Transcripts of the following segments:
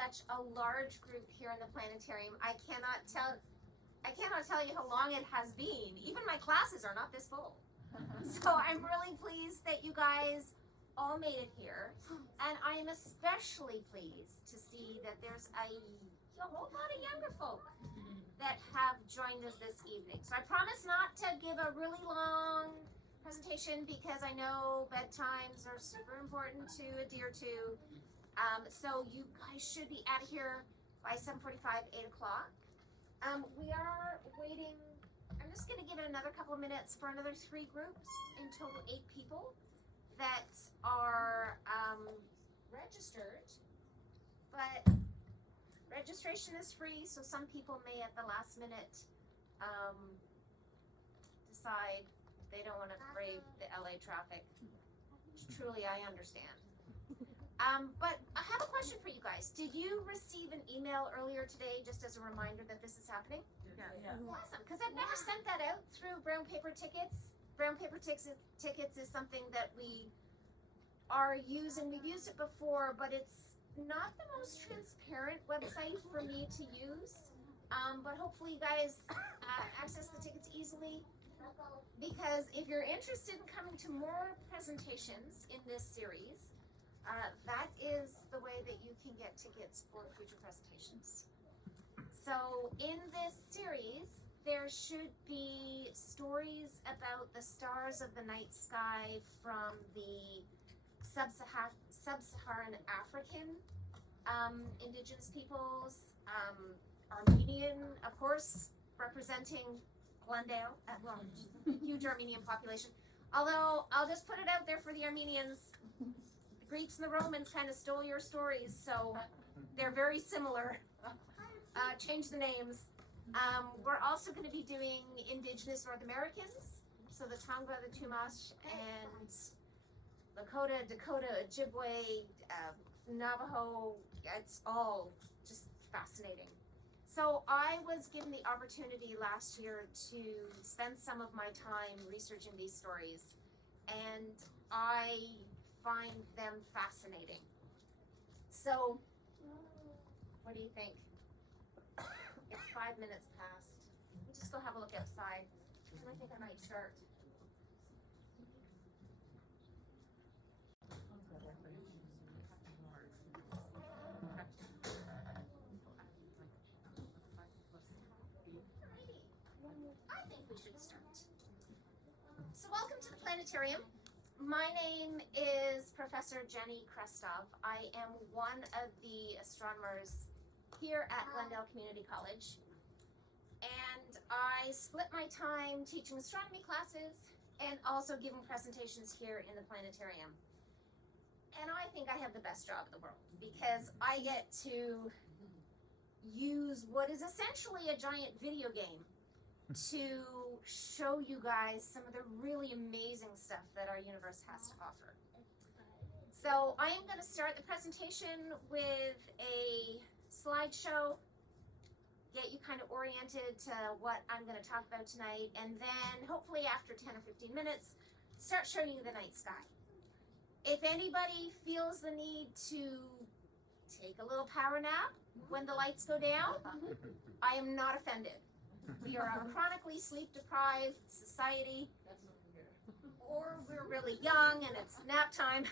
such a large group here in the planetarium. I cannot tell you how long it has been. Even my classes are not this full. So I'm really pleased that you guys all made it here. And I am especially pleased to see that there's a whole lot of younger folk that have joined us this evening. So I promise not to give a really long presentation because I know bedtimes are super important to adhere to. So you guys should be out of here by 7:45, 8 o'clock. We are waiting. I'm just going to give it another couple of minutes for another 3 groups, in total 8 people that are registered, but registration is free, so some people may at the last minute decide they don't want to brave the LA traffic, which truly I understand. But I have a question for you guys. Did you receive an email earlier today just as a reminder that this is happening? Yeah. Awesome, because I've never sent that out through brown paper tickets. Brown paper tickets is something that we are using. We've used it before, but it's not the most transparent website for me to use. But hopefully you guys access the tickets easily, because if you're interested in coming to more presentations in this series, that is the way that you can get tickets for future presentations. So in this series, there should be stories about the stars of the night sky from the sub-Saharan African indigenous peoples, Armenian, of course, representing Glendale, well, huge Armenian population. Although, I'll just put it out there for the Armenians, the Greeks and the Romans kind of stole your stories, so they're very similar. Change the names. We're also going to be doing indigenous North Americans, so the Tongva, the Chumash, and Lakota, Dakota, Ojibwe, Navajo. It's all just fascinating. So I was given the opportunity last year to spend some of my time researching these stories, and I find them fascinating. So, what do you think? It's 5 minutes past. Let me just go have a look outside, and I think I might start. I think we should start. So welcome to the planetarium. My name is Professor Jenny Krestov. I am one of the astronomers here at Glendale Community College. And I split my time teaching astronomy classes and also giving presentations here in the planetarium. And I think I have the best job in the world because I get to use what is essentially a giant video game to show you guys some of the really amazing stuff that our universe has to offer. So I am going to start the presentation with a slideshow, get you kind of oriented to what I'm going to talk about tonight, and then hopefully after 10 or 15 minutes, start showing you the night sky. If anybody feels the need to take a little power nap when the lights go down, I am not offended. We are a chronically sleep-deprived society, or we're really young and it's nap time.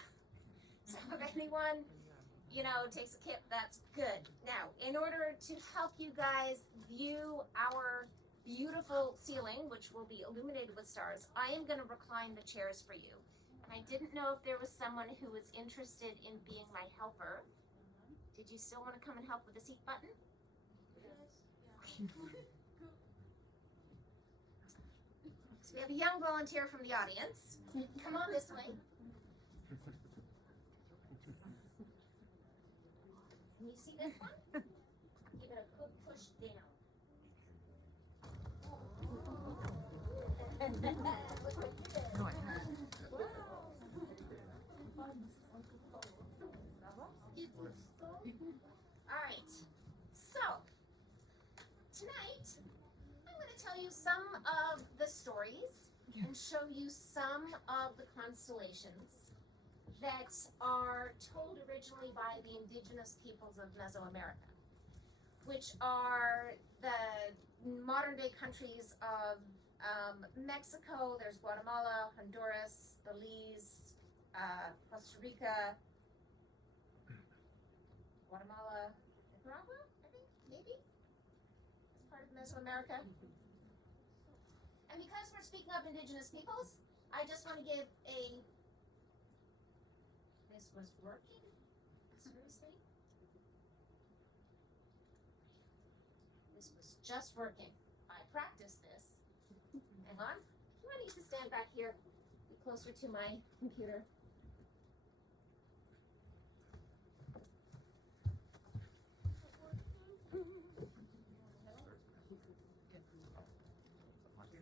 So if anyone, takes a kip, that's good. Now, in order to help you guys view our beautiful ceiling, which will be illuminated with stars, I am going to recline the chairs for you. And I didn't know if there was someone who was interested in being my helper. Did you still want to come and help with the seat button? Yes. Okay. So we have a young volunteer from the audience. Come on this way. Can you see this one? Give it a good push down. Look what you did. No, I haven't. All right. So tonight, I'm going to tell you some of the stories and show you some of the constellations that are told originally by the indigenous peoples of Mesoamerica, which are the modern day countries of Mexico. There's Guatemala, Honduras, Belize, Costa Rica, Guatemala, Nicaragua, I think, maybe, as part of Mesoamerica. And because we're speaking of indigenous peoples, I just want to give a, this was working, seriously? This was just working. I practiced this. Hang on. Do I need to stand back here, be closer to my computer?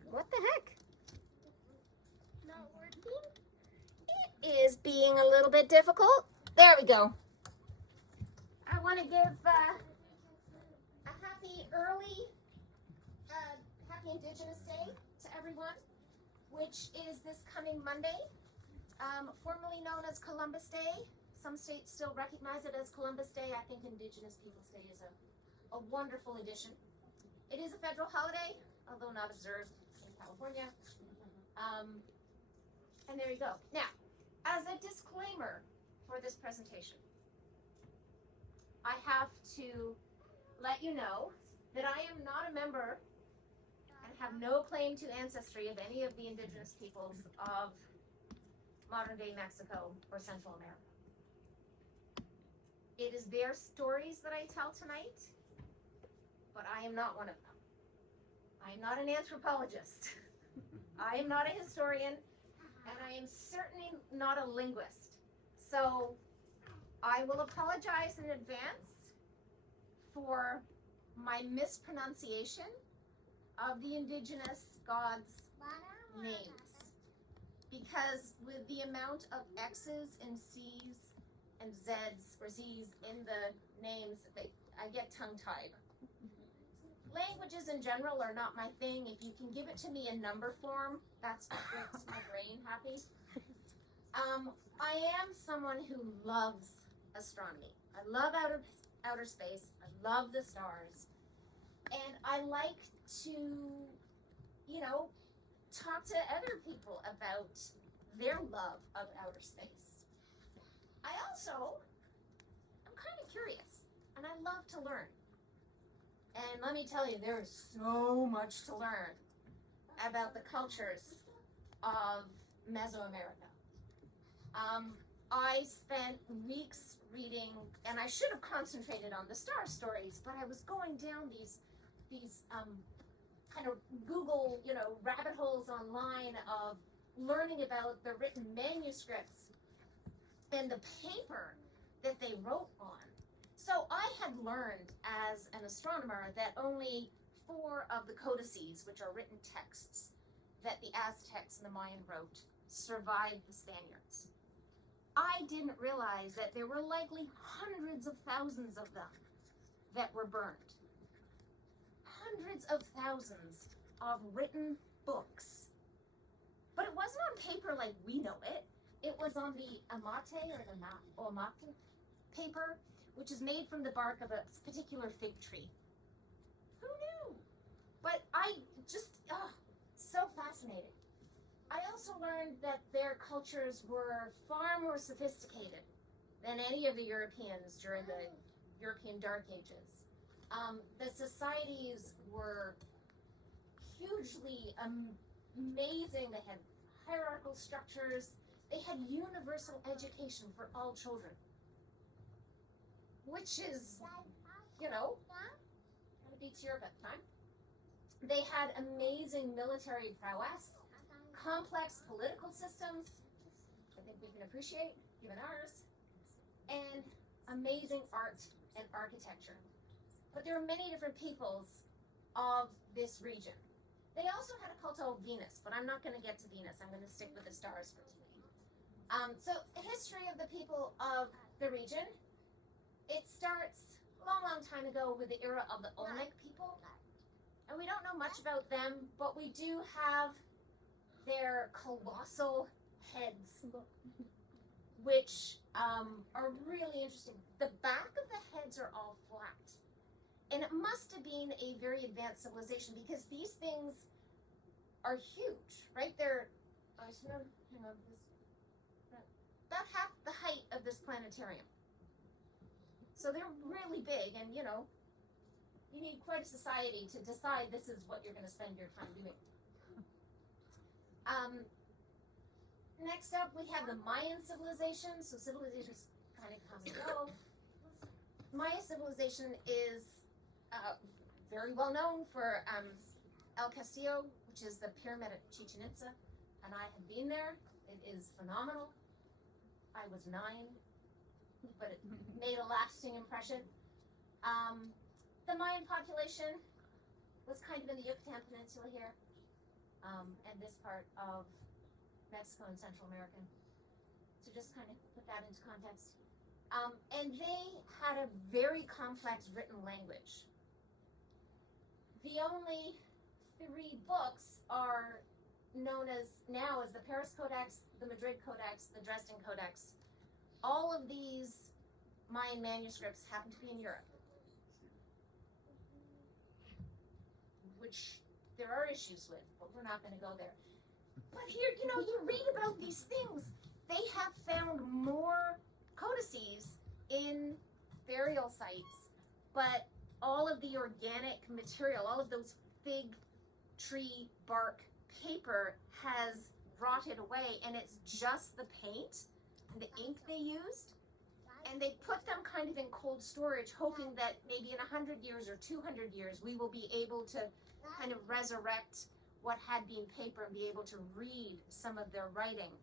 What the heck? Not working? It is being a little bit difficult. There we go. I want to give a happy early, happy Indigenous Day to everyone, which is this coming Monday, formerly known as Columbus Day. Some states still recognize it as Columbus Day. I think Indigenous Peoples Day is a wonderful addition. It is a federal holiday, although not observed in California. And there you go. Now, as a disclaimer for this presentation, I have to let you know that I am not a member and have no claim to ancestry of any of the indigenous peoples of modern day Mexico or Central America. It is their stories that I tell tonight, but I am not one of them. I am not an anthropologist. I am not a historian, and I am certainly not a linguist. So I will apologize in advance for my mispronunciation of the indigenous gods' names, because with the amount of X's and C's and Z's or Z's in the names, I get tongue-tied. Languages in general are not my thing. If you can give it to me in number form, that's what makes my brain happy. I am someone who loves astronomy. I love outer space. I love the stars. And I like to, you know, talk to other people about their love of outer space. I also, I'm kind of curious, and I love to learn. And let me tell you, there is so much to learn about the cultures of Mesoamerica. I spent weeks reading, and I should have concentrated on the star stories, but I was going down these kind of Google, rabbit holes online of learning about the written manuscripts and the paper that they wrote on. So I had learned as an astronomer that only 4 of the codices, which are written texts that the Aztecs and the Mayan wrote, survived the Spaniards. I didn't realize that there were likely hundreds of thousands of them that were burned. Hundreds of thousands of written books. But it wasn't on paper like we know it. It was on the amate or the omate paper, which is made from the bark of a particular fig tree. Who knew? But I just, so fascinated. I also learned that their cultures were far more sophisticated than any of the Europeans during the European Dark Ages. The societies were hugely amazing. They had hierarchical structures. They had universal education for all children, which is, kind of beats Europe at the time. They had amazing military prowess, complex political systems, I think we can appreciate, given ours, and amazing art and architecture. But there are many different peoples of this region. They also had a cult of Venus, but I'm not going to get to Venus. I'm going to stick with the stars for today. So the history of the people of the region, it starts a long, long time ago with the era of the Olmec people. And we don't know much about them, but we do have their colossal heads, which are really interesting. The back of the heads are all flat. And it must have been a very advanced civilization because these things are huge, right? They're, hang on, about half the height of this planetarium. So they're really big, and you know, you need quite a society to decide this is what you're going to spend your time doing. Next up, we have the Mayan civilization. So civilizations kind of come and go. Maya civilization is very well known for El Castillo, which is the pyramid at Chichen Itza, and I have been there. It is phenomenal. I was 9, but it made a lasting impression. The Mayan population was kind of in the Yucatan Peninsula here, and this part of Mexico and Central America. So just kind of put that into context. And they had a very complex written language. The only 3 books are known as now as the Paris Codex, the Madrid Codex, the Dresden Codex. All of these Mayan manuscripts happen to be in Europe, which there are issues with, but we're not going to go there. But here, you know, you read about these things. They have found more codices in burial sites, but all of the organic material, all of those fig tree bark paper has rotted away, and it's just the paint and the ink they used. And they put them kind of in cold storage, hoping that maybe in 100 years or 200 years, we will be able to kind of resurrect what had been paper and be able to read some of their writing.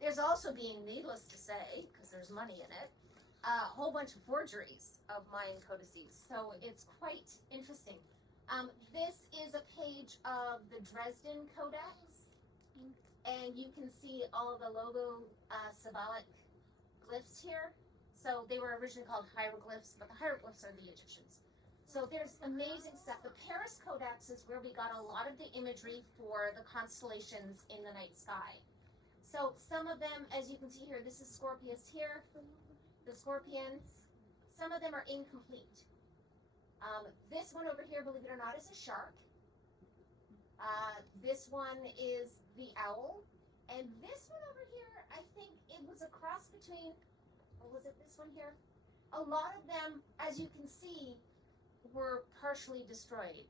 There's also being, needless to say, because there's money in it, a whole bunch of forgeries of Mayan codices. So it's quite interesting. This is a page of the Dresden Codex, and you can see all of the logo symbolic glyphs here. So they were originally called hieroglyphs, but the hieroglyphs are the Egyptians. So there's amazing stuff. The Paris Codex is where we got a lot of the imagery for the constellations in the night sky. So some of them, as you can see here, this is Scorpius here, the scorpion. Some of them are incomplete. This one over here, believe it or not, is a shark. This one is the owl. And this one over here, I think it was a cross between, or was it this one here? A lot of them, as you can see, were partially destroyed.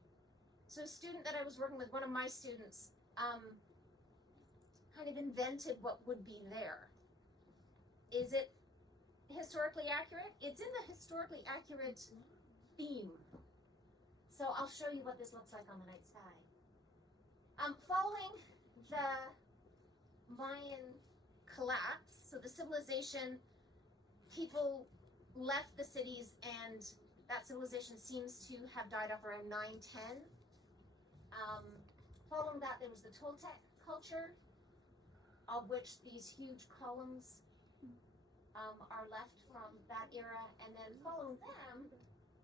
So a student that I was working with, one of my students, kind of invented what would be there. Is it historically accurate? It's in the historically accurate theme. So I'll show you what this looks like on the night sky. Following the Mayan collapse, so the civilization, people left the cities, and that civilization seems to have died off around 910. Following that, there was the Toltec culture, of which these huge columns are left from that era. And then following them,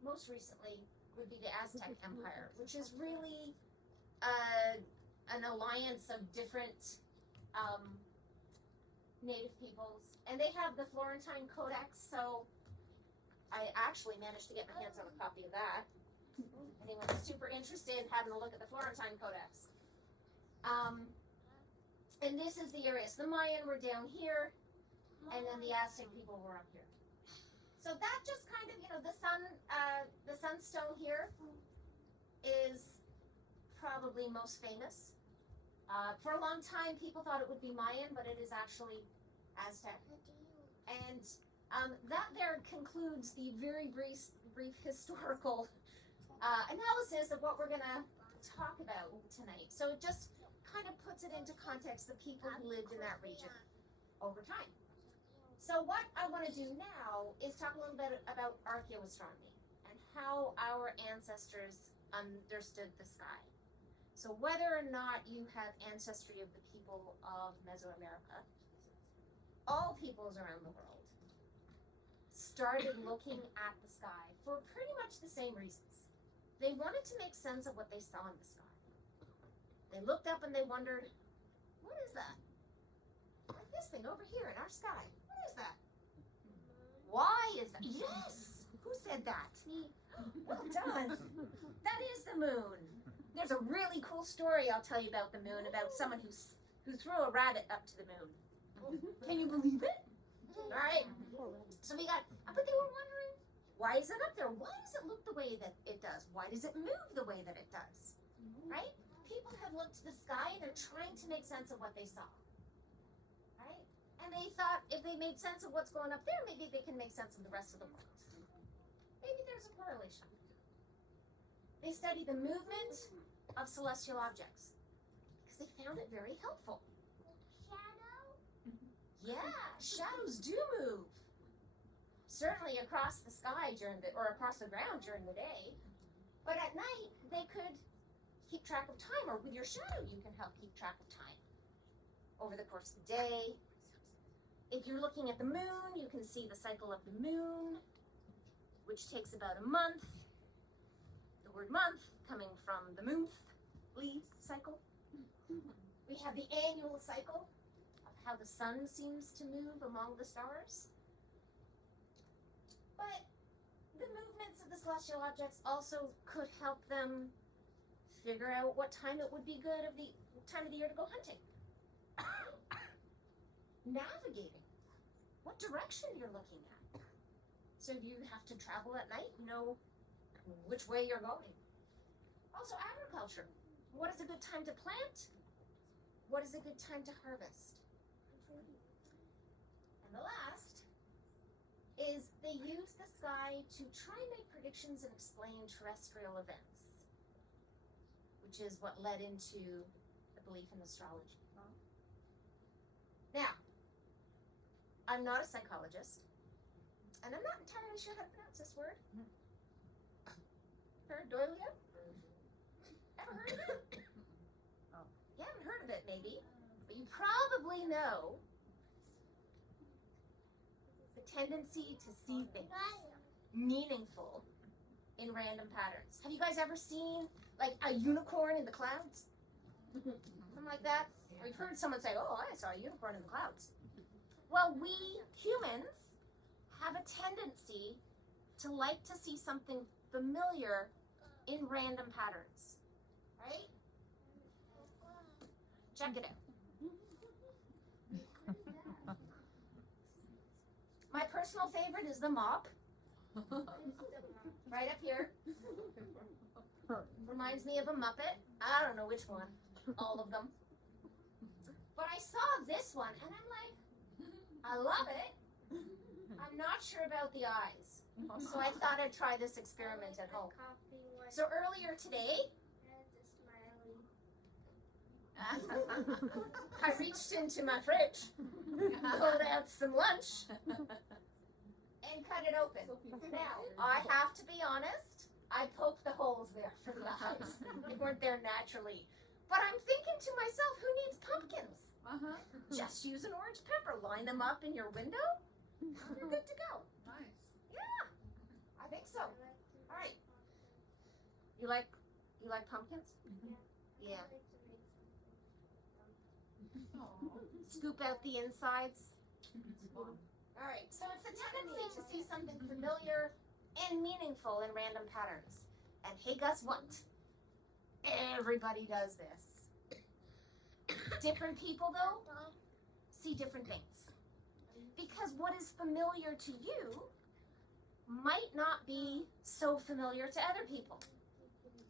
most recently, would be the Aztec Empire, which is really an alliance of different native peoples. And they have the Florentine Codex, so I actually managed to get my hands on a copy of that. Anyone who's super interested in having a look at the Florentine Codex. And this is the area. So the Mayan were down here, and then the Aztec people were up here. So that just kind of, you know, the sunstone here is probably most famous. For a long time, people thought it would be Mayan, but it is actually Aztec. And that there concludes the very brief historical analysis of what we're going to talk about tonight. So it just kind of puts it into context, the people who lived in that region over time. So what I want to do now is talk a little bit about archaeoastronomy and how our ancestors understood the sky. So whether or not you have ancestry of the people of Mesoamerica, all peoples around the world started looking at the sky for pretty much the same reasons. They wanted to make sense of what they saw in the sky. They looked up and they wondered, what is that? This this thing over here in our sky? What is that? Why is that? Yes! Who said that? Me. Well done. That is the moon. There's a really cool story I'll tell you about the moon, about someone who threw a rabbit up to the moon. Can you believe it? All right. So we got, but they were wondering, why is it up there? Why does it look the way that it does? Why does it move the way that it does? Right? People have looked to the sky and they're trying to make sense of what they saw. Right? And they thought if they made sense of what's going up there, maybe they can make sense of the rest of the world. Maybe there's a correlation. They studied the movement of celestial objects because they found it very helpful. Shadow? Yeah, shadows do move. Certainly across the sky or across the ground during the day. But at night, they could keep track of time, or with your shadow, you can help keep track of time over the course of the day. If you're looking at the moon, you can see the cycle of the moon, which takes about a month. The word month coming from the monthly cycle. We have the annual cycle of how the sun seems to move among the stars. But the movements of the celestial objects also could help them figure out what time it would be good of the time of the year to go hunting. Navigating, what direction you're looking at. So if you have to travel at night, you know which way you're going. Also agriculture. What is a good time to plant? What is a good time to harvest? And the last is they use the sky to try and make predictions and explain terrestrial events, which is what led into the belief in astrology. Now, I'm not a psychologist, and I'm not entirely sure how to pronounce this word. Pareidolia? Ever heard of it? Oh, you haven't heard of it, maybe, but you probably know the tendency to see things meaningful in random patterns. Have you guys ever seen like a unicorn in the clouds? Something like that? Or you've heard someone say, oh, I saw a unicorn in the clouds. Well, we humans have a tendency to like to see something familiar in random patterns, right? Check it out. My personal favorite is the mop. Right up here. Reminds me of a Muppet. I don't know which one. All of them. But I saw this one and I'm like, I love it. I'm not sure about the eyes. So I thought I'd try this experiment at home. So earlier today, I reached into my fridge, pulled out some lunch, and cut it open. Now, I have to be honest, I poked the holes there for the eyes. They weren't there naturally. But I'm thinking to myself, who needs pumpkins? Just use an orange pepper, line them up in your window, you're good to go. Nice. Yeah, I think so. All right. You like pumpkins? Yeah. Scoop out the insides. All right, so it's a tendency to see something familiar and meaningful in random patterns. And hey, guess what? Everybody does this. Different people, though, see different things. Because what is familiar to you might not be so familiar to other people.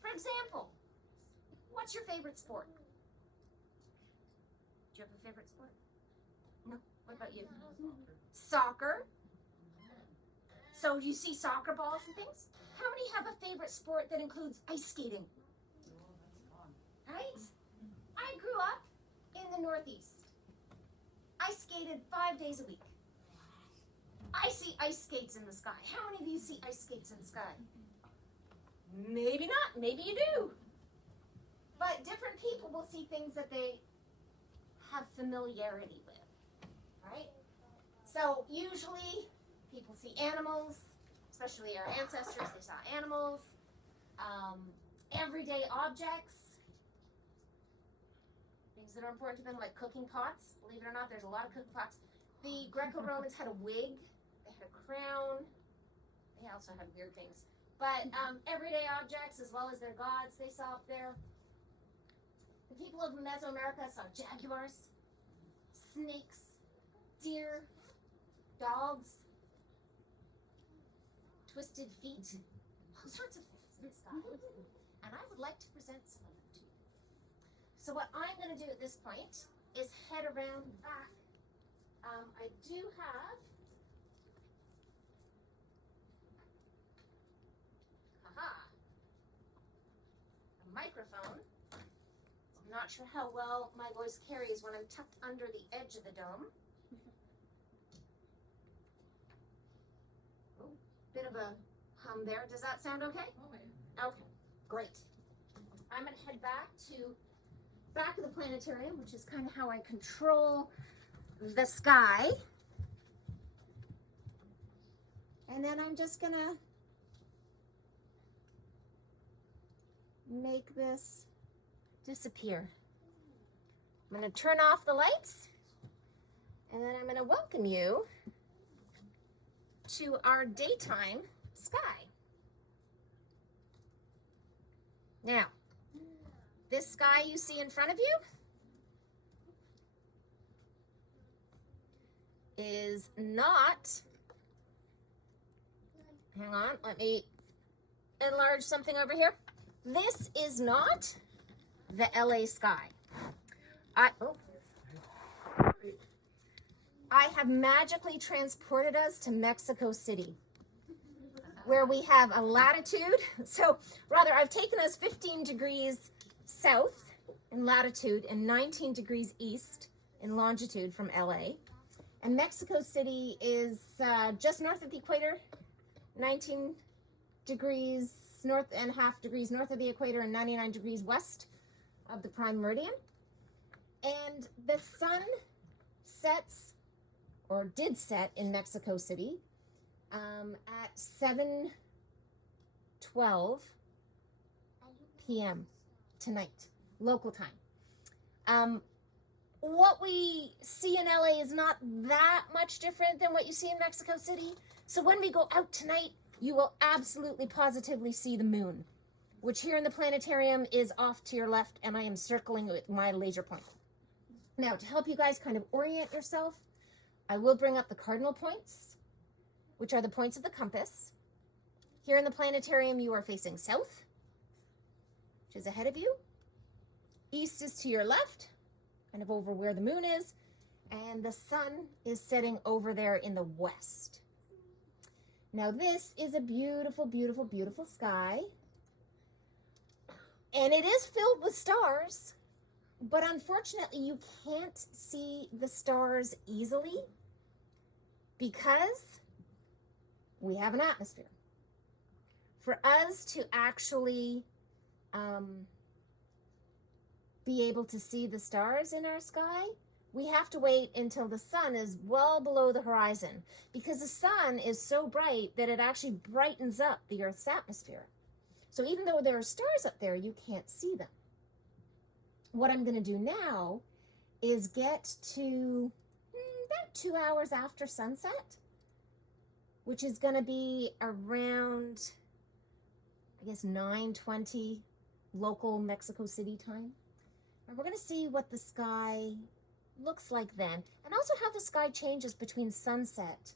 For example, what's your favorite sport? Do you have a favorite sport? No? What about you? Soccer. So you see soccer balls and things? How many have a favorite sport that includes ice skating? Right? I grew up in the Northeast. I skated 5 days a week. I see ice skates in the sky. How many of you see ice skates in the sky? Maybe not. Maybe you do. But different people will see things that they have familiarity with, right? So usually people see animals, especially our ancestors, they saw animals, everyday objects. things that are important to them, like cooking pots. Believe it or not, there's a lot of cooking pots. The Greco-Romans had a wig, they had a crown, they also had weird things. But everyday objects, as well as their gods, they saw up there. The people of Mesoamerica saw jaguars, snakes, deer, dogs, twisted feet, all sorts of things in the sky. And I would like to present some of them to you. So what I'm going to do at this point is head around back. I do have a microphone. I'm not sure how well my voice carries when I'm tucked under the edge of the dome. Oh, bit of a hum there. Does that sound okay? Okay, great. I'm going to head back to back of the planetarium, which is kind of how I control the sky. And then I'm just going to make this disappear. I'm going to turn off the lights, and then I'm going to welcome you to our daytime sky. Now, this sky you see in front of you is not, hang on, let me enlarge something over here. This is not the LA sky. I have magically transported us to Mexico City, where we have a latitude. So rather, I've taken us 15 degrees south in latitude and 19 degrees east in longitude from LA. And Mexico City is just north of the equator, 19 degrees north and half degrees north of the equator and 99 degrees west of the prime meridian. And the sun sets, or did set, in Mexico City at 7:12 p.m. tonight, local time. What we see in LA is not that much different than what you see in Mexico City. So when we go out tonight, you will absolutely positively see the moon, which here in the planetarium is off to your left, and I am circling with my laser point. Now, to help you guys kind of orient yourself, I will bring up the cardinal points, which are the points of the compass. Here in the planetarium, you are facing south, which is ahead of you. East is to your left, kind of over where the moon is, and the sun is setting over there in the west. Now, this is a beautiful, beautiful, beautiful sky, and it is filled with stars, but unfortunately, you can't see the stars easily because we have an atmosphere. For us to actually be able to see the stars in our sky, we have to wait until the sun is well below the horizon, because the sun is so bright that it actually brightens up the Earth's atmosphere. So even though there are stars up there, you can't see them. What I'm going to do now is get to about 2 hours after sunset, which is going to be around, I guess, 9:20 local Mexico City time. And we're going to see what the sky looks like then, and also how the sky changes between sunset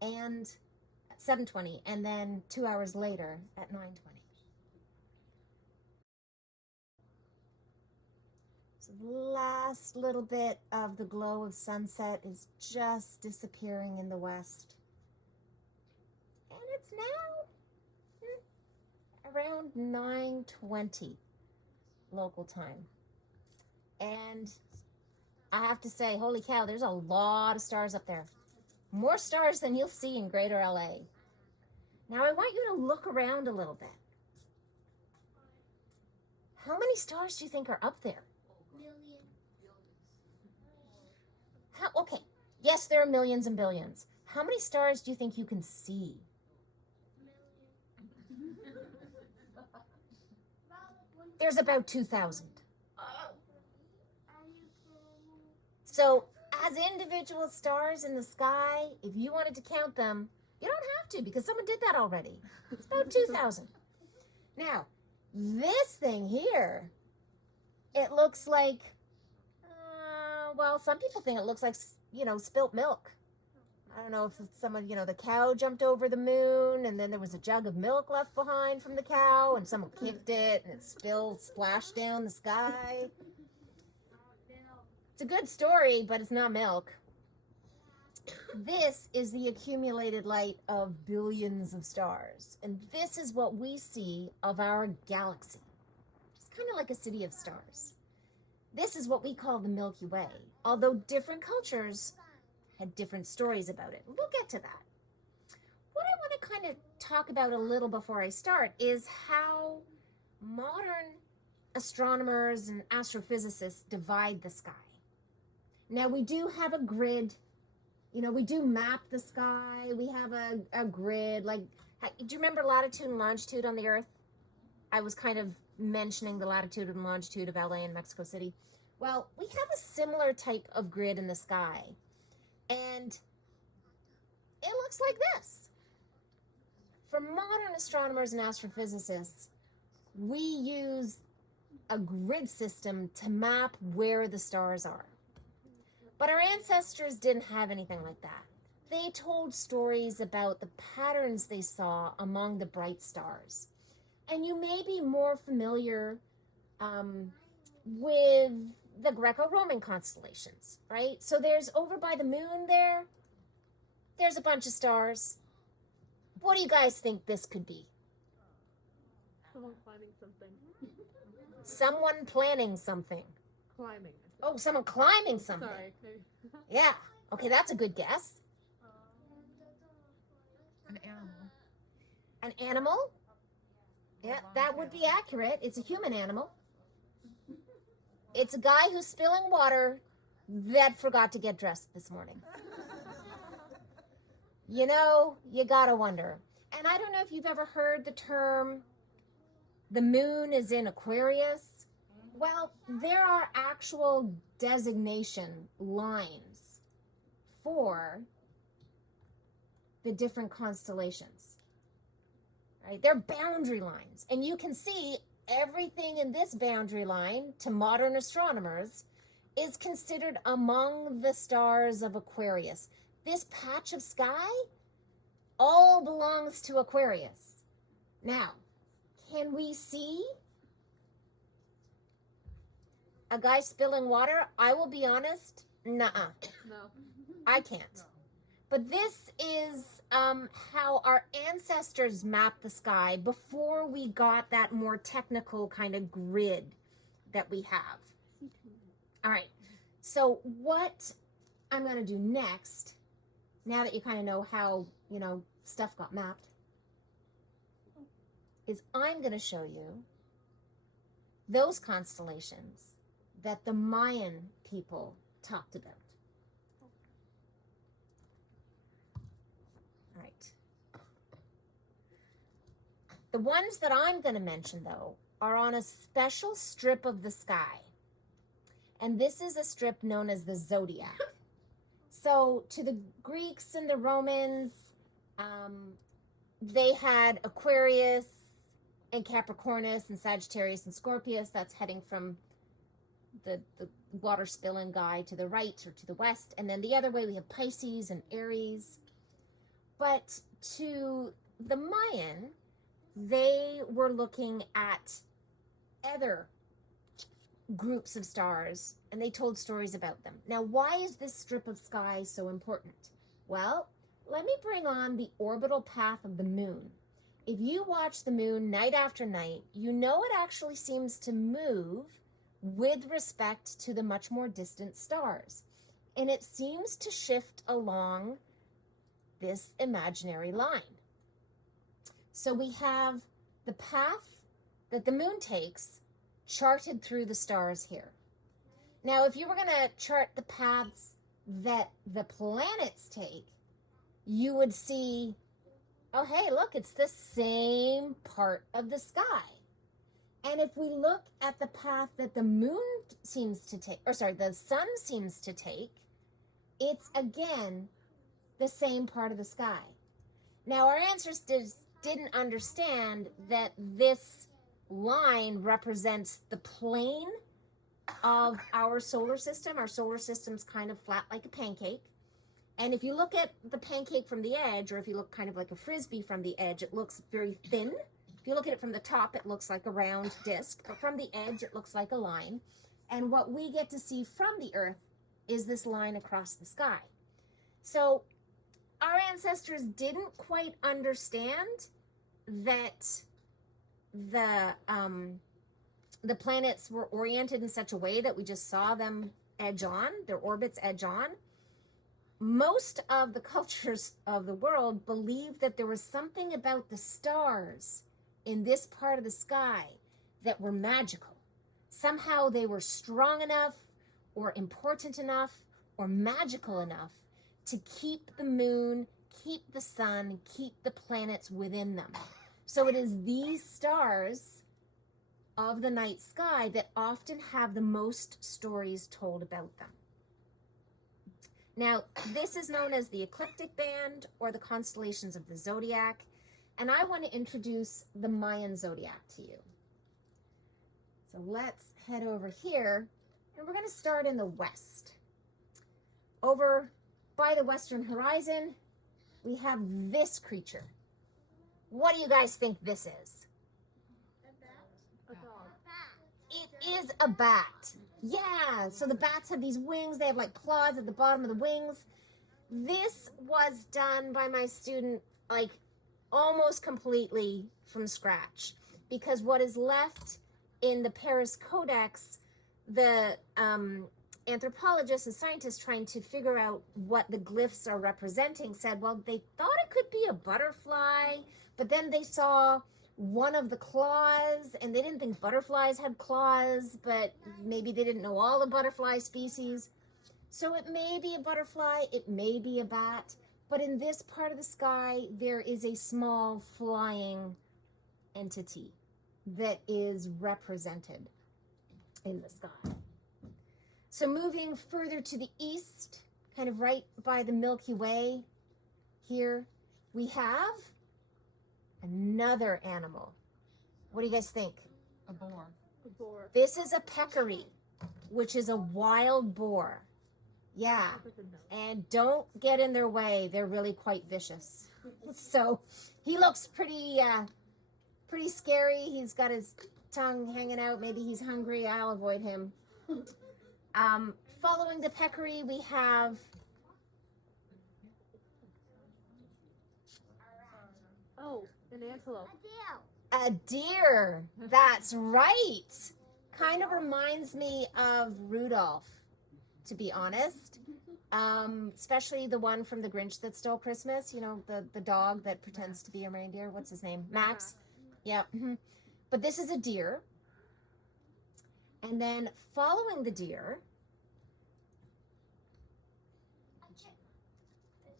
and 7:20 and then 2 hours later at 9:20. So the last little bit of the glow of sunset is just disappearing in the west. And it's now around 9:20 local time. And I have to say, holy cow, there's a lot of stars up there. More stars than you'll see in greater LA. Now I want you to look around a little bit. How many stars do you think are up there? Okay, yes, there are millions and billions. How many stars do you think you can see? There's about 2,000. So as individual stars in the sky, if you wanted to count them, you don't have to because someone did that already. It's about 2,000. Now, this thing here, it looks like, well, some people think it looks like, spilt milk. I don't know if it's someone, the cow jumped over the moon and then there was a jug of milk left behind from the cow and someone kicked it and it splashed down the sky. It's a good story, but it's not milk. This is the accumulated light of billions of stars. And this is what we see of our galaxy. It's kind of like a city of stars. This is what we call the Milky Way, although different cultures had different stories about it. We'll get to that. What I want to kind of talk about a little before I start is how modern astronomers and astrophysicists divide the sky. Now, we do have a grid. We do map the sky. We have a grid. Like, do you remember latitude and longitude on the Earth? I was kind of mentioning the latitude and longitude of LA and Mexico City. Well, we have a similar type of grid in the sky. And it looks like this. For modern astronomers and astrophysicists, we use a grid system to map where the stars are. But our ancestors didn't have anything like that. They told stories about the patterns they saw among the bright stars. And you may be more familiar with the Greco-Roman constellations, right? So there's over by the moon there's a bunch of stars. What do you guys think this could be? Someone climbing something. Someone planning something. Climbing. Oh, someone climbing something. Sorry. Yeah. Okay, that's a good guess. An animal. An animal? Yeah, that would be accurate. It's a human animal. It's a guy who's spilling water that forgot to get dressed this morning. You gotta wonder. And I don't know if you've ever heard the term, the moon is in Aquarius. Well, there are actual designation lines for the different constellations, right? They're boundary lines. And you can see everything in this boundary line to modern astronomers is considered among the stars of Aquarius. This patch of sky all belongs to Aquarius. Now, can we see a guy spilling water? I will be honest, nuh-uh. No. I can't. No. But this is how our ancestors mapped the sky before we got that more technical kind of grid that we have. All right, so what I'm going to do next, now that you kind of know how, stuff got mapped, is I'm going to show you those constellations that the Mayan people talked about. All right. The ones that I'm going to mention, though, are on a special strip of the sky. And this is a strip known as the zodiac. So to the Greeks and the Romans, they had Aquarius and Capricornus and Sagittarius and Scorpius. That's heading from the water spilling guy to the right or to the west. And then the other way we have Pisces and Aries. But to the Mayan, they were looking at other groups of stars, and they told stories about them. Now, why is this strip of sky so important? Well, let me bring on the orbital path of the moon. If you watch the moon night after night, you know it actually seems to move with respect to the much more distant stars. And it seems to shift along this imaginary line. So we have the path that the moon takes charted through the stars here. Now, if you were going to chart the paths that the planets take, you would see, oh, hey, look, it's the same part of the sky. And if we look at the path that the moon seems to take, or sorry, the sun seems to take, it's again the same part of the sky. Now, our ancestors didn't understand that this line represents the plane of our solar system. Our solar system's kind of flat like a pancake. And if you look at the pancake from the edge, or if you look kind of like a frisbee from the edge, it looks very thin. If you look at it from the top, it looks like a round disc, but from the edge, it looks like a line. And what we get to see from the Earth is this line across the sky. So our ancestors didn't quite understand that the planets were oriented in such a way that we just saw them edge on, their orbits edge on. Most of the cultures of the world believed that there was something about the stars in this part of the sky that were magical. Somehow they were strong enough or important enough or magical enough to keep the moon, keep the sun, keep the planets within them. So it is these stars of the night sky that often have the most stories told about them. Now, this is known as the ecliptic band or the constellations of the zodiac, and I want to introduce the Mayan zodiac to you. So let's head over here, and we're going to start in the west. Over by the western horizon, we have this creature. What do you guys think this is? A dog. It is a bat. Yeah, so the bats have these wings. They have like claws at the bottom of the wings. This was done by my student like almost completely from scratch, because what is left in the Paris Codex, the anthropologists and scientists trying to figure out what the glyphs are representing said, well, they thought it could be a butterfly, but then they saw one of the claws, and they didn't think butterflies had claws, but maybe they didn't know all the butterfly species. So it may be a butterfly, it may be a bat, but in this part of the sky, there is a small flying entity that is represented in the sky. So moving further to the east, kind of right by the Milky Way, here we have another animal. What do you guys think? A boar. A boar. This is a peccary, which is a wild boar. Yeah, and don't get in their way. They're really quite vicious. So he looks pretty scary. He's got his tongue hanging out. Maybe he's hungry. I'll avoid him. Following the peccary, we have Oh, an antelope. a deer. That's right. Kind of reminds me of Rudolph, to be honest. Especially the one from The Grinch That Stole Christmas. You know, the dog that pretends to be a reindeer. What's his name? Max? Yep. But this is a deer. And then following the deer,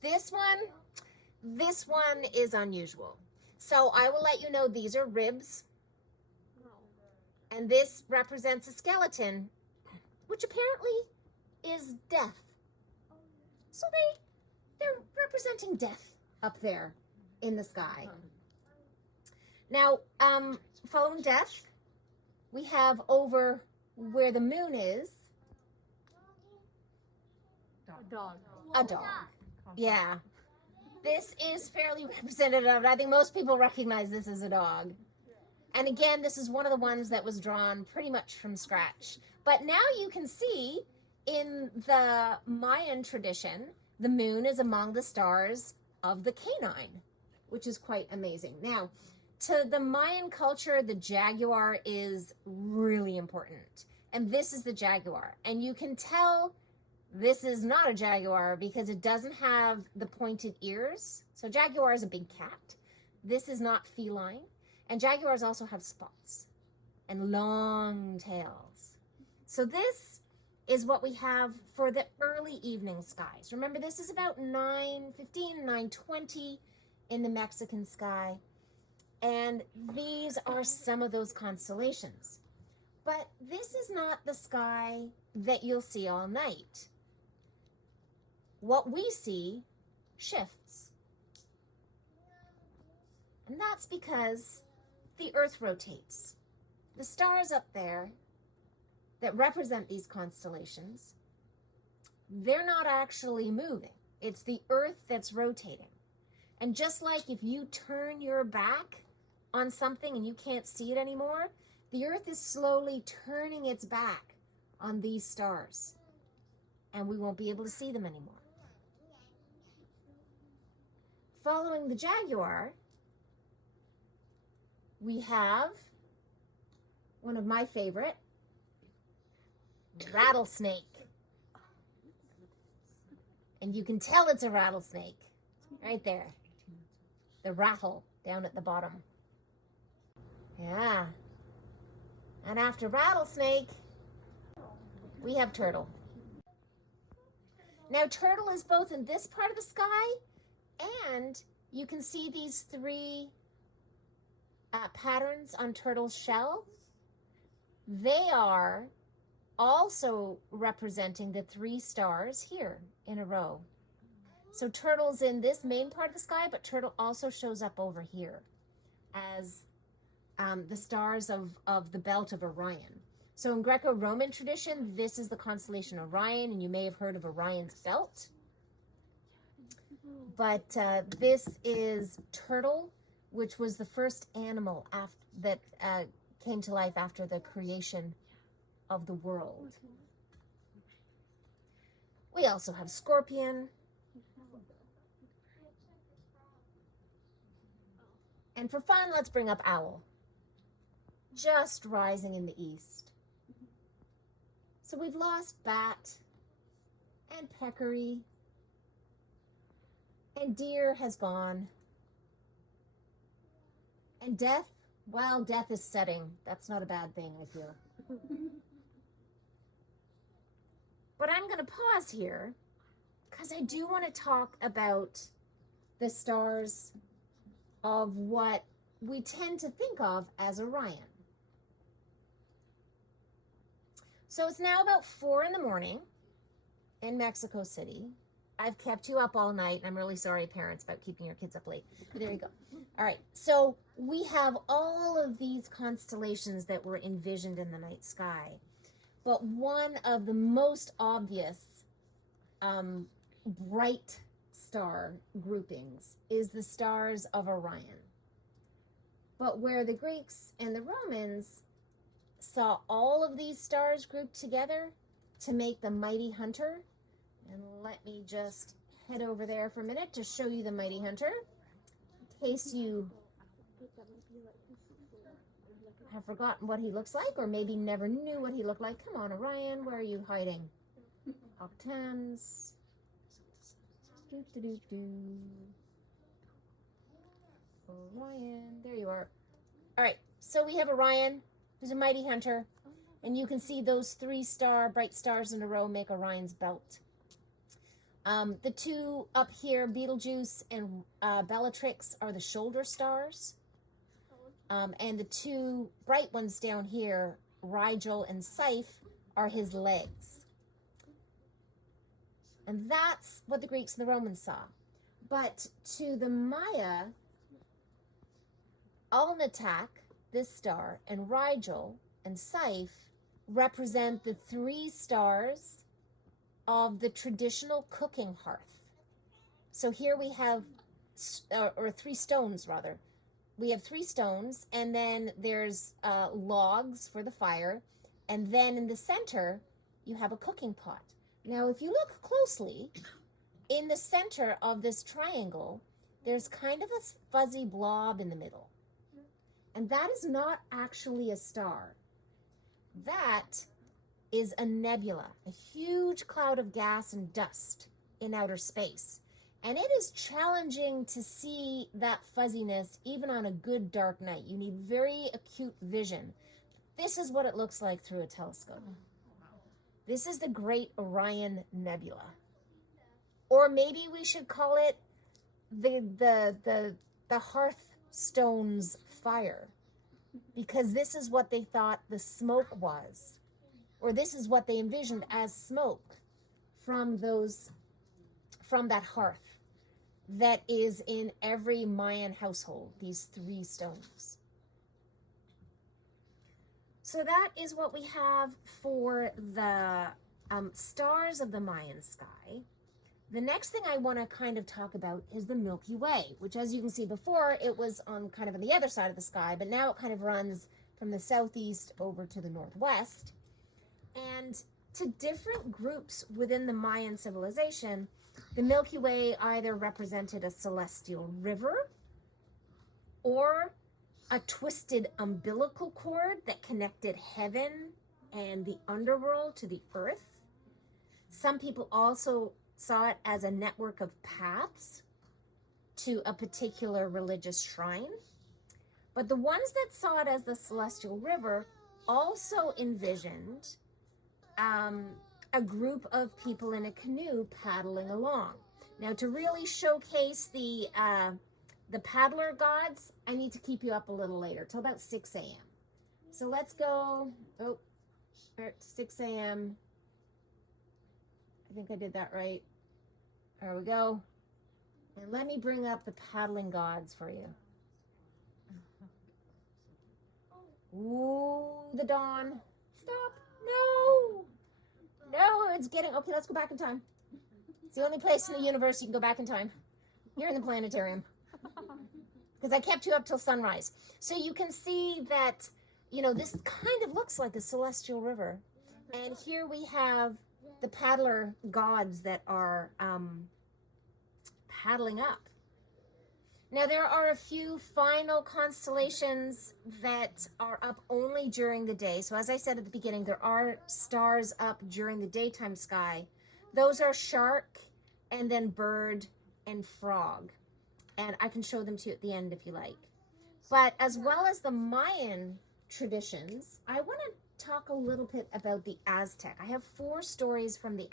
this one is unusual. So I will let you know these are ribs, and this represents a skeleton, which apparently is death. So they're representing death up there in the sky. Now, following death, we have over where the moon is, A dog. a dog. Yeah. This is fairly representative. I think most people recognize this as a dog. And again, this is one of the ones that was drawn pretty much from scratch. But now you can see in the Mayan tradition, the moon is among the stars of the canine, which is quite amazing. Now, to the Mayan culture, the jaguar is really important. And this is the jaguar. And you can tell this is not a jaguar because it doesn't have the pointed ears. So jaguar is a big cat. This is not feline. And jaguars also have spots and long tails. So this is what we have for the early evening skies. Remember, this is about 9:15, 9:20 in the Mexican sky. And these are some of those constellations. But this is not the sky that you'll see all night. What we see shifts. And that's because the Earth rotates. The stars up there that represent these constellations, they're not actually moving. It's the Earth that's rotating. And just like if you turn your back on something and you can't see it anymore, the Earth is slowly turning its back on these stars. And we won't be able to see them anymore. Following the Jaguar, we have one of my favorite, rattlesnake. And you can tell it's a rattlesnake right there. The rattle down at the bottom. Yeah. And after rattlesnake, we have turtle. Now, turtle is both in this part of the sky, and you can see these three patterns on turtle's shell. They are also representing the three stars here in a row. So turtle's in this main part of the sky, but turtle also shows up over here as the stars of the belt of Orion. So in Greco-Roman tradition, this is the constellation Orion, and you may have heard of Orion's belt. But this is turtle, which was the first animal that came to life after the creation of the world. We also have scorpion. And for fun, let's bring up owl. Just rising in the east. So we've lost bat and peccary, and deer has gone. And death, well, death is setting. That's not a bad thing, I feel. But I'm going to pause here because I do want to talk about the stars of what we tend to think of as Orion. So it's now about 4 a.m. in Mexico City. I've kept you up all night, and I'm really sorry, parents, about keeping your kids up late. But there you go. All right, so we have all of these constellations that were envisioned in the night sky. But one of the most obvious bright star groupings is the stars of Orion. But where the Greeks and the Romans saw all of these stars grouped together to make the mighty hunter, and let me just head over there for a minute to show you the mighty hunter, in case you have forgotten what he looks like, or maybe never knew what he looked like. Come on, Orion, where are you hiding? Octans. Orion, there you are. All right, so we have Orion, who's a mighty hunter, and you can see those 3 bright stars in a row make Orion's belt. The 2 up here, Betelgeuse and Bellatrix, are the shoulder stars. And the 2 bright ones down here, Rigel and Siph, are his legs. And that's what the Greeks and the Romans saw. But to the Maya, Alnitak, this star, and Rigel and Siph represent the 3 stars of the traditional cooking hearth. So here we have, or 3 stones rather. We have 3 stones, and then there's logs for the fire, and then in the center you have a cooking pot. Now if you look closely, in the center of this triangle there's kind of a fuzzy blob in the middle, and that is not actually a star. That is a nebula, a huge cloud of gas and dust in outer space. And it is challenging to see that fuzziness even on a good dark night. You need very acute vision. This is what it looks like through a telescope. This is the Great Orion Nebula. Or maybe we should call it the hearth stones fire, because this is what they thought the smoke was, or this is what they envisioned as smoke from that hearth that is in every Mayan household, these 3 stones. So that is what we have for the stars of the Mayan sky. The next thing I want to kind of talk about is the Milky Way, which, as you can see before, it was on kind of on the other side of the sky, but now it kind of runs from the southeast over to the northwest. And to different groups within the Mayan civilization, the Milky Way either represented a celestial river or a twisted umbilical cord that connected heaven and the underworld to the earth. Some people also saw it as a network of paths to a particular religious shrine. But the ones that saw it as the celestial river also envisioned a group of people in a canoe paddling along. Now, to really showcase the paddler gods, I need to keep you up a little later, till about 6 a.m. So let's go, 6 a.m. I think I did that right. There we go. And let me bring up the paddling gods for you. Ooh, the dawn. Stop. No. No, it's getting, okay, let's go back in time. It's the only place in the universe you can go back in time. You're in the planetarium. Because I kept you up till sunrise. So you can see that, this kind of looks like a celestial river. And here we have the paddler gods that are paddling up. Now, there are a few final constellations that are up only during the day. So as I said at the beginning, there are stars up during the daytime sky. Those are shark and then bird and frog. And I can show them to you at the end if you like. But as well as the Mayan traditions, I want to talk a little bit about the Aztec. I have 4 stories from the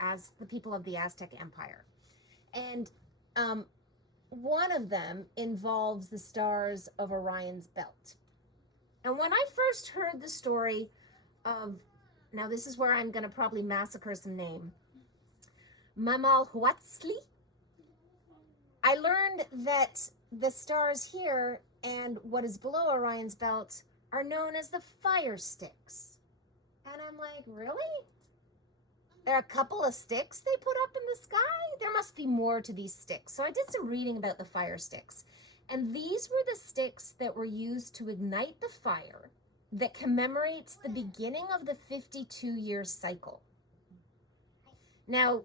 people of the Aztec Empire. And one of them involves the stars of Orion's belt. And when I first heard the story of, now this is where I'm going to probably massacre some name, Mamalhuatzli, I learned that the stars here and what is below Orion's belt are known as the fire sticks. And I'm like, really? There are a couple of sticks they put up in the sky? There must be more to these sticks. So I did some reading about the fire sticks. And these were the sticks that were used to ignite the fire that commemorates the beginning of the 52-year cycle. Now,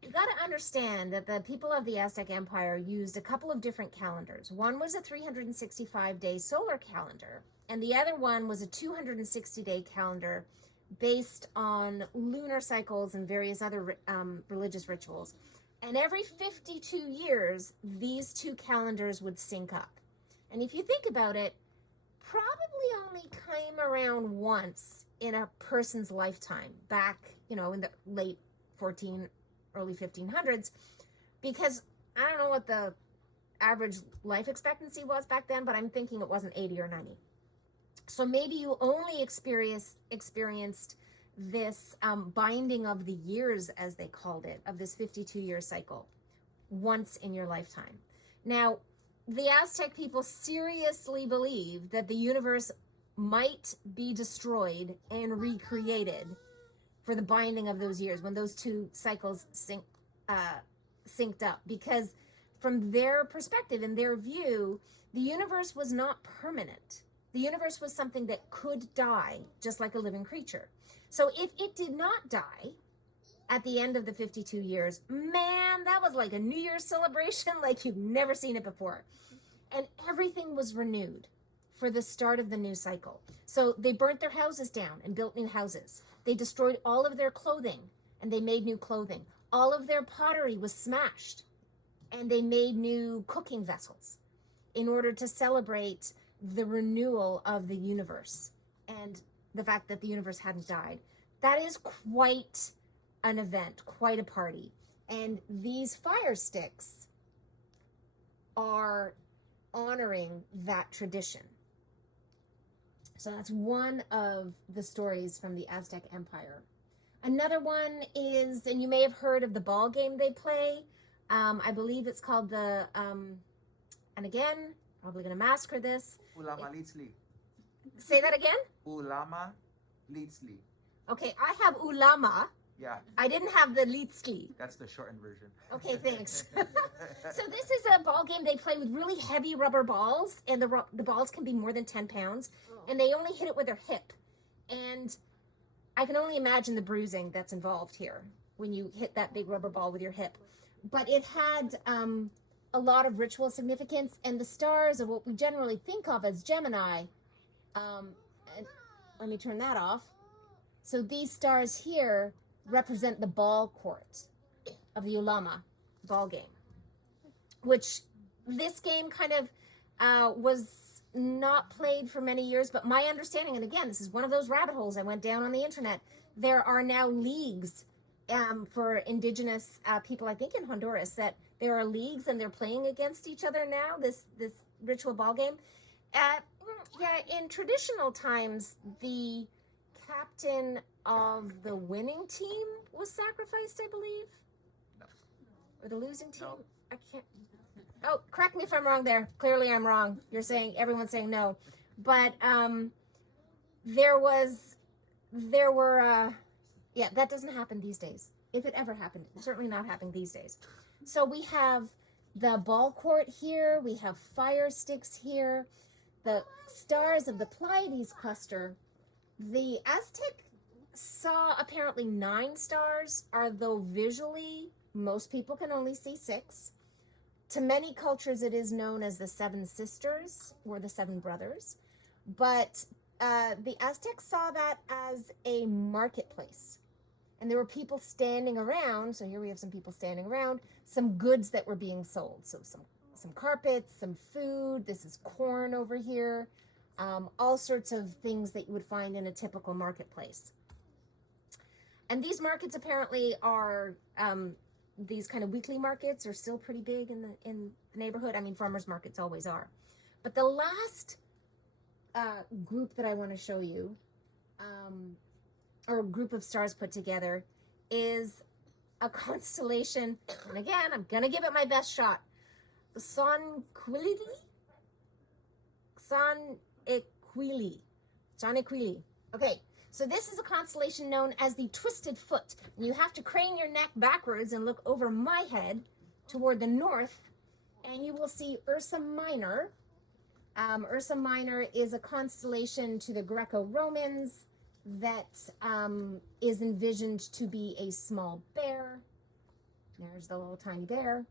you got to understand that the people of the Aztec Empire used a couple of different calendars. One was a 365-day solar calendar, and the other one was a 260-day calendar based on lunar cycles and various other religious rituals. And every 52 years, these 2 calendars would sync up. And if you think about it, probably only came around once in a person's lifetime back, in the late early 1500s, because I don't know what the average life expectancy was back then, but I'm thinking it wasn't 80 or 90. So maybe you only experienced this binding of the years, as they called it, of this 52-year cycle once in your lifetime. Now, the Aztec people seriously believed that the universe might be destroyed and recreated for the binding of those years when those 2 cycles synced up, because from their perspective, in their view, the universe was not permanent. The universe was something that could die, just like a living creature. So if it did not die at the end of the 52 years, man, that was like a New Year's celebration like you've never seen it before. And everything was renewed for the start of the new cycle. So they burnt their houses down and built new houses. They destroyed all of their clothing and they made new clothing. All of their pottery was smashed and they made new cooking vessels in order to celebrate the renewal of the universe and the fact that the universe hadn't died. That is quite an event, quite a party. And these fire sticks are honoring that tradition. So that's one of the stories from the Aztec Empire. Another one is, and you may have heard of the ball game they play. I believe it's called the, and again, probably going to massacre this. Ulama Litzli. Say that again? Ulama Litzli. Okay, I have ulama. Yeah, I didn't have the litski. that's the shortened version. Okay, thanks. So this is a ball game they play with really heavy rubber balls, and the balls can be more than 10 pounds, and they only hit it with their hip. And I can only imagine the bruising that's involved here when you hit that big rubber ball with your hip. But it had a lot of ritual significance, and the stars are what we generally think of as Gemini. And let me turn that off. So these stars here represent the ball court of the Ulama ball game, which this game kind of was not played for many years, but my understanding, and again, this is one of those rabbit holes I went down on the internet, there are now leagues for indigenous people, I think in Honduras, that there are leagues and they're playing against each other now, this ritual ball game. Yeah, in traditional times, the captain of the winning team was sacrificed, I believe. No. Or the losing team? No. I can't. Oh, correct me if I'm wrong there. Clearly I'm wrong. You're saying, everyone's saying no. But there were, yeah, that doesn't happen these days. If it ever happened, it's certainly not happening these days. So we have the ball court here. We have fire sticks here. The stars of the Pleiades cluster. The Aztec saw apparently 9 stars, although visually most people can only see 6. To many cultures it is known as the 7 sisters or the 7 brothers, but the Aztecs saw that as a marketplace. And there were people standing around, so here we have some people standing around, some goods that were being sold. So some carpets, some food, this is corn over here, all sorts of things that you would find in a typical marketplace. And these markets apparently are, these kind of weekly markets are still pretty big in the neighborhood. I mean, farmers markets always are. But the last group that I want to show you, or group of stars put together, is a constellation. And again, I'm going to give it my best shot. The Sonequili. Okay, so this is a constellation known as the Twisted Foot. And you have to crane your neck backwards and look over my head toward the north, and you will see Ursa Minor. Ursa Minor is a constellation to the Greco-Romans that is envisioned to be a small bear. There's the little tiny bear.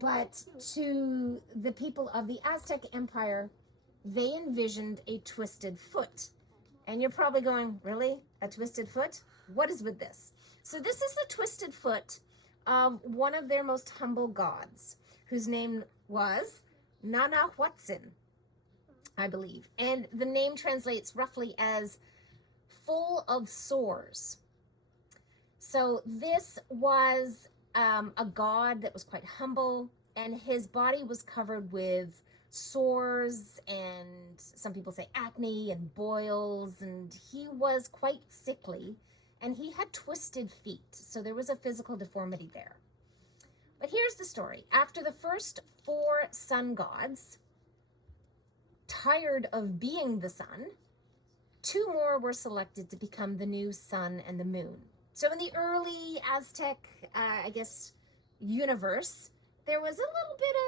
But to the people of the Aztec Empire, they envisioned a twisted foot. And you're probably going, really? A twisted foot? What is with this? So this is the twisted foot of one of their most humble gods, whose name was Nanahuatzin, I believe. And the name translates roughly as full of sores. So this was a god that was quite humble, and his body was covered with sores, and some people say acne and boils, and he was quite sickly, and he had twisted feet, so there was a physical deformity there. But here's the story. After the first 4 sun gods, tired of being the sun, 2 more were selected to become the new sun and the moon. So in the early Aztec, I guess, universe, there was a little bit of,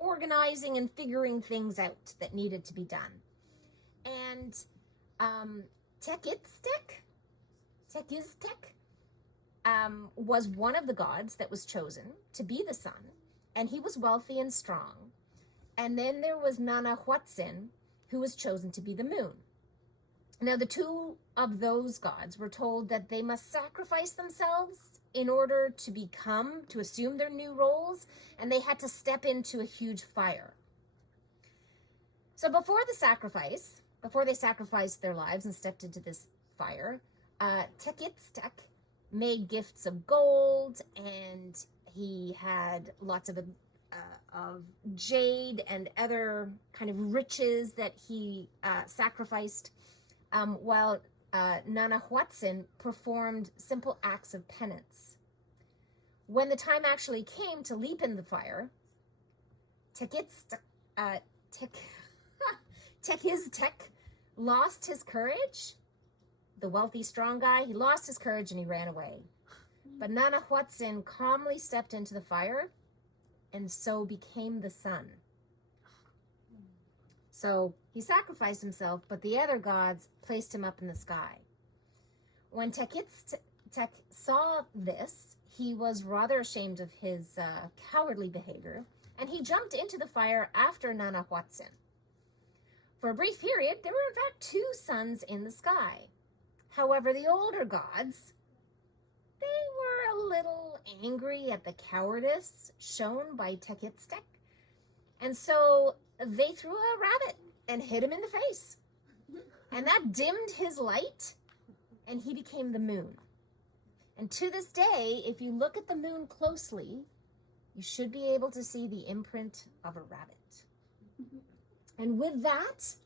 organizing and figuring things out that needed to be done. And Tekiztek was one of the gods that was chosen to be the sun, and he was wealthy and strong. And then there was Nanahuatzin, who was chosen to be the moon. Now, the 2 of those gods were told that they must sacrifice themselves in order to assume their new roles, and they had to step into a huge fire. So before they sacrificed their lives and stepped into this fire, Tekiztek made gifts of gold, and he had lots of of jade and other kind of riches that he sacrificed, while Nanahuatzin performed simple acts of penance. When the time actually came to leap in the fire, Tekhiztek lost his courage. The wealthy, strong guy, he lost his courage and he ran away. But Nanahuatzin calmly stepped into the fire and so became the sun. So he sacrificed himself, but the other gods placed him up in the sky. When Tek saw this, he was rather ashamed of his cowardly behavior, and he jumped into the fire after Nanahuatzin. For a brief period, there were in fact 2 suns in the sky. However, the older gods, they were a little angry at the cowardice shown by Tekhiztek, and so they threw a rabbit and hit him in the face. And that dimmed his light, and he became the moon. And to this day, if you look at the moon closely, you should be able to see the imprint of a rabbit. And with that,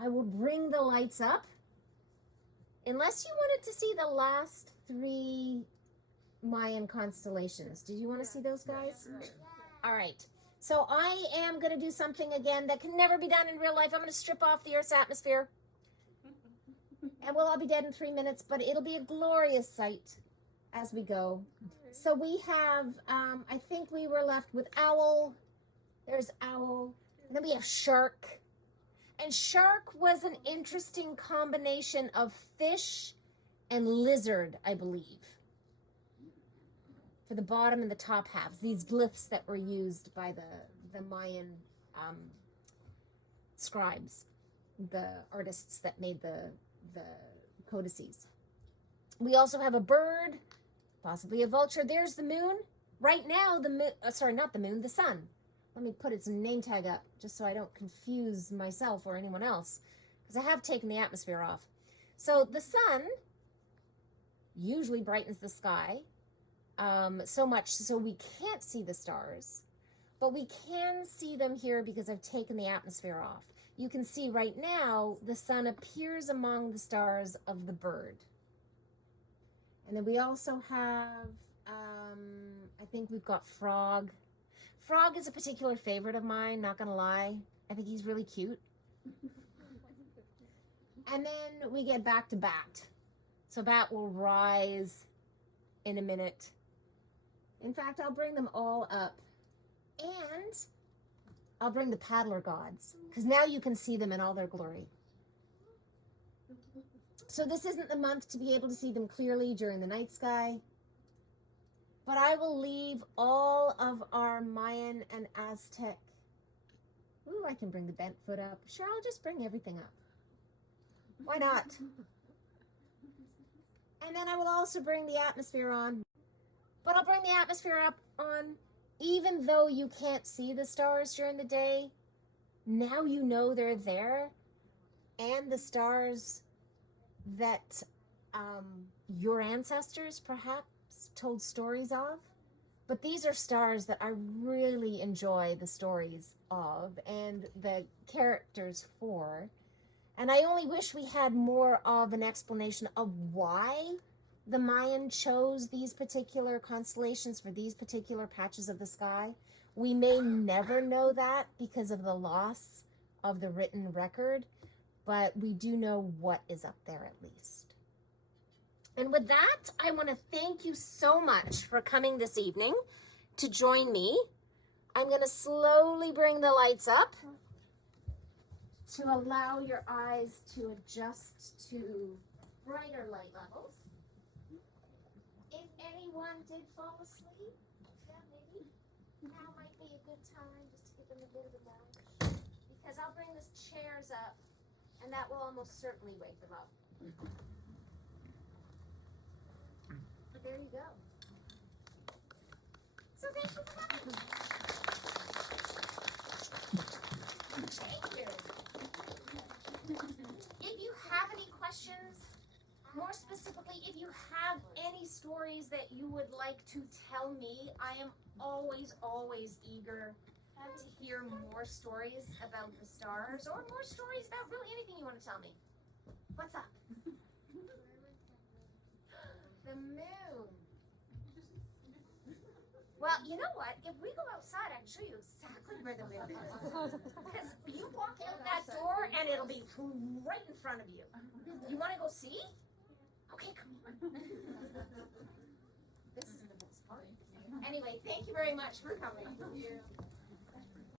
I will bring the lights up. Unless you wanted to see the last 3 Mayan constellations. Did you want to see those, guys? All right. So I am going to do something again that can never be done in real life. I'm going to strip off the Earth's atmosphere. And we'll all be dead in 3 minutes, but it'll be a glorious sight as we go. So we have, I think we were left with owl. There's owl. And then we have shark. And shark was an interesting combination of fish and lizard, I believe, for the bottom and the top halves, these glyphs that were used by the Mayan scribes, the artists that made the codices. We also have a bird, possibly a vulture. There's the moon. Right now, the moon, sorry, not the moon, the sun. Let me put its name tag up just so I don't confuse myself or anyone else, because I have taken the atmosphere off. So the sun usually brightens the sky so much so we can't see the stars, but we can see them here because I've taken the atmosphere off. You can see right now the sun appears among the stars of the bird. And then we also have, I think we've got frog. Frog is a particular favorite of mine, not gonna lie. I think he's really cute. And then we get back to bat. So bat will rise in a minute. In fact, I'll bring them all up. And I'll bring the paddler gods, because now you can see them in all their glory. So this isn't the month to be able to see them clearly during the night sky. But I will leave all of our Mayan and Aztec. Ooh, I can bring the bent foot up. Sure, I'll just bring everything up. Why not? And then I will also bring the atmosphere on. But I'll bring the atmosphere up on, even though you can't see the stars during the day, now you know they're there. And the stars that your ancestors perhaps told stories of. But these are stars that I really enjoy the stories of and the characters for. And I only wish we had more of an explanation of why the Mayan chose these particular constellations for these particular patches of the sky. We may never know that because of the loss of the written record, but we do know what is up there at least. And with that, I want to thank you so much for coming this evening to join me. I'm going to slowly bring the lights up to allow your eyes to adjust to brighter light levels. If anyone did fall asleep, yeah, maybe now might be a good time just to give them a bit of a nudge, because I'll bring the chairs up and that will almost certainly wake them up. But there you go. So thank you for coming. Thank you. If you have any questions, more specifically, if you have any stories that you would like to tell me, I am always, always eager to hear more stories about the stars or more stories about really anything you want to tell me. What's up? The moon. Well, you know what? If we go outside, I can show you exactly where the moon is. Because you walk out that door and it'll be right in front of you. You want to go see? Okay, come on. This is the best part. Anyway, thank you very much for coming.